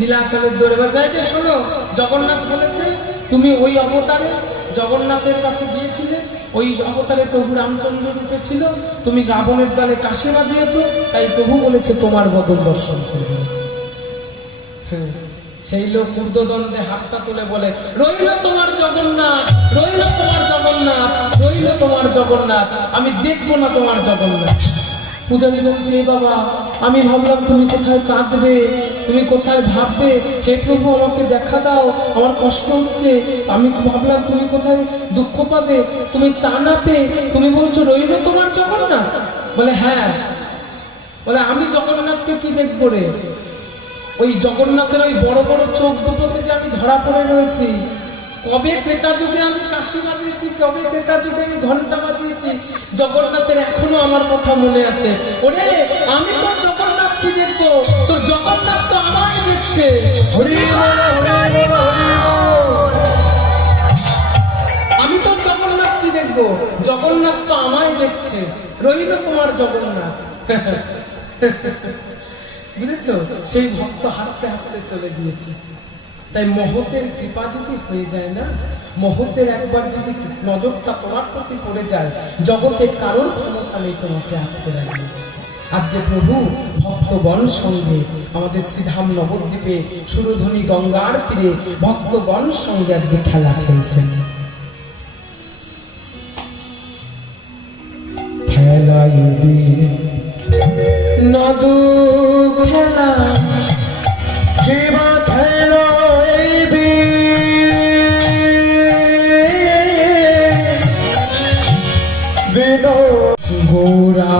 নীলাচলের যাই যে শোনো, জগন্নাথ বলেছে, তুমি ওই অবতারে জগন্নাথের কাছে গিয়েছিলে, ওই অবতারে প্রভু রামচন্দ্র রূপে ছিল, তুমি রাবণের দলে কাশি বাজিয়েছো, তাই প্রভু বলেছে তোমার বদল দর্শন করবে। সেই লোক ঊর্ধ্বদ্বন্দ্বে হাতটা তুলে বলে, রইল তোমার জগন্নাথ, রইল তোমার জগন্নাথ, রইল তোমার জগন্নাথ, আমি দেখব না তোমার জগন্নাথ। পূজারী বলছে "এ বাবা, আমি ভাবলাম তুমি কোথায় কাঁদবে, তুমি কোথায় ভাববে, হে প্রভু, আমাকে দেখা দাও, আমার কষ্ট হচ্ছে। আমি ভাবলাম তুমি কোথায় দুঃখ পাবে, তুমি তা না পেয়ে তুমি বলছো, রইল তোমার জগন্নাথ? বলে হ্যাঁ। বলে, আমি জগন্নাথকে কি দেখব রে? ওই জগন্নাথের ওই বড় বড় চোখ দুটোতে যে আমি ধরা পড়ে রয়েছি, কবে ক্রেতা যুগে আমি কাশি বাজিয়েছি, কবে ক্রেতা যুগে আমি ঘণ্টা বাজিয়েছি জগন্নাথের এখনও আমার কথা মনে আছে। ওরে আমি তো জগন্নাথ কি দেখব। তোর জগন্নাথ তো আমায় দেখছে। আমি তো জগন্নাথ কি দেখব। জগন্নাথ তো আমায় দেখছে। রইল তোমার জগন্নাথ। বুঝেছ? সেই ভক্ত হাসতে হাসতে চলে গিয়েছে। তাই মহতের কৃপা যদি হয়ে যায় না মহতের একবার যদি নজরটা তোমার প্রতি পড়ে যায় জগতের কারণ ক্ষমতা নেই তোমাকে আটকে রাখবে আজকে প্রভু ভক্তগণ সঙ্গে আমাদের শ্রীধাম নবদ্বীপে সুরধনী গঙ্গার তীরে ভক্তগণ সঙ্গে আজকে খেলা খেলছেন। খেলা নদু খেলা। আসবে ঘোড়া